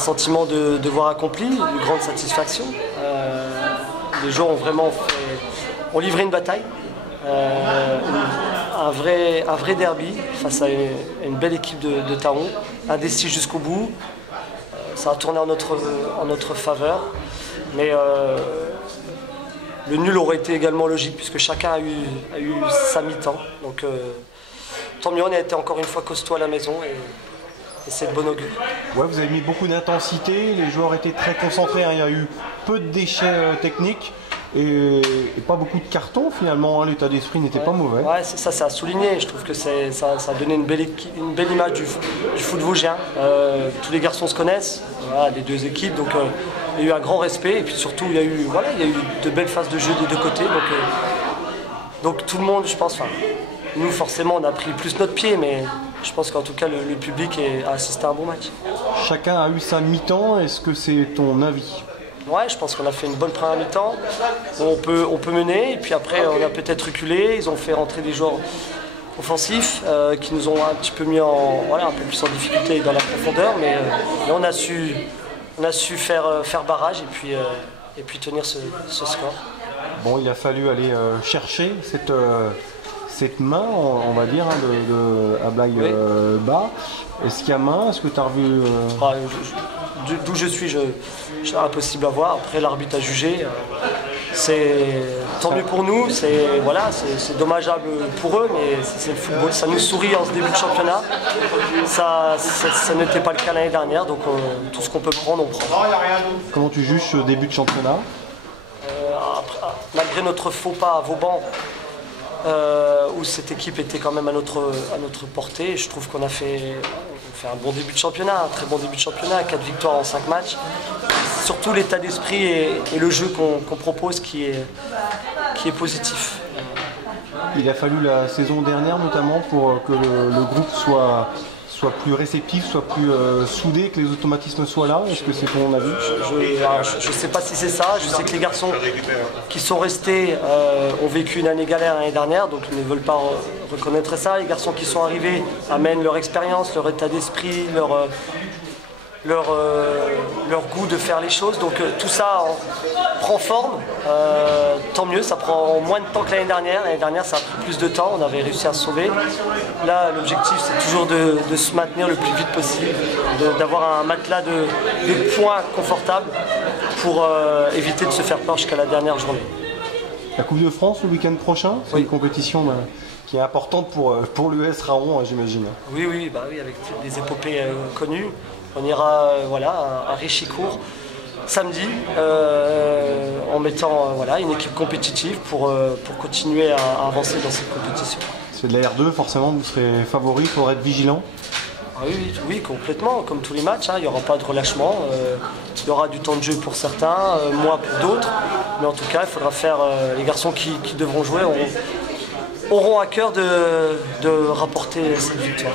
sentiment de devoir accompli, une grande satisfaction. Les joueurs ont livré une bataille, un vrai derby face à une belle équipe de Thaon, indécis jusqu'au bout. Ça a tourné en notre faveur, mais le nul aurait été également logique puisque chacun a eu sa mi-temps. Donc tant mieux, on a été encore une fois costaud à la maison et c'est de bon augure. Ouais, vous avez mis beaucoup d'intensité, les joueurs étaient très concentrés, hein. Il y a eu peu de déchets techniques et pas beaucoup de cartons finalement, hein. L'état d'esprit n'était pas mauvais. Ouais, ça a souligné, je trouve que ça a donné une belle image du foot vosgien. Tous les garçons se connaissent, voilà, des deux équipes, donc il y a eu un grand respect et puis surtout il y a eu de belles phases de jeu des deux côtés. Donc tout le monde, je pense, nous forcément on a pris plus notre pied, mais je pense qu'en tout cas le public a assisté à un bon match. Chacun a eu sa mi-temps, est-ce que c'est ton avis? Ouais, je pense qu'on a fait une bonne première mi-temps. On peut mener, et puis après on a peut-être reculé. Ils ont fait rentrer des joueurs offensifs qui nous ont un petit peu mis un peu plus en difficulté dans la profondeur, mais on a su faire barrage et puis tenir ce score. Bon, il a fallu aller chercher cette main, on va dire, hein, de Ablaye Ba. Est-ce qu'il y a main? Est-ce que tu as revu D'où je suis, c'est impossible à voir. Après, l'arbitre a jugé. C'est tant mieux pour nous. C'est dommageable pour eux, mais c'est le football. Ça nous sourit en ce début de championnat. Ça n'était pas le cas l'année dernière, donc tout ce qu'on peut prendre, on prend. Comment tu juges ce début de championnat? Malgré notre faux pas à Vauban, où cette équipe était quand même à notre portée, je trouve qu'on a fait un bon début de championnat, un très bon début de championnat, 4 victoires en 5 matchs. Surtout l'état d'esprit et le jeu qu'on propose qui est positif. Il a fallu la saison dernière notamment pour que le groupe soit plus réceptif, soit plus soudé, que les automatismes soient là. Est-ce que c'est ton avis? Je ne sais pas si c'est ça. Je sais que les garçons qui sont restés ont vécu une année galère l'année dernière, donc ils ne veulent pas reconnaître ça. Les garçons qui sont arrivés amènent leur expérience, leur état d'esprit, leur goût de faire les choses. Donc tout ça prend forme. Tant mieux, ça prend moins de temps que l'année dernière. L'année dernière, ça a pris plus de temps. On avait réussi à se sauver. Là, l'objectif, c'est toujours de se maintenir le plus vite possible, d'avoir un matelas de points confortable pour éviter de se faire peur jusqu'à la dernière journée. La Coupe de France le week-end prochain, c'est une compétition qui est importante pour l'US Raon, j'imagine. Oui, avec des épopées connues. On ira à Richicourt samedi en mettant une équipe compétitive pour continuer à avancer dans cette compétition. C'est de la R2, forcément, vous serez favori pour être vigilant? Oui, complètement, comme tous les matchs, hein, il n'y aura pas de relâchement, il y aura du temps de jeu pour certains, moins pour d'autres, mais en tout cas, il faudra faire, les garçons qui devront jouer auront à cœur de rapporter cette victoire.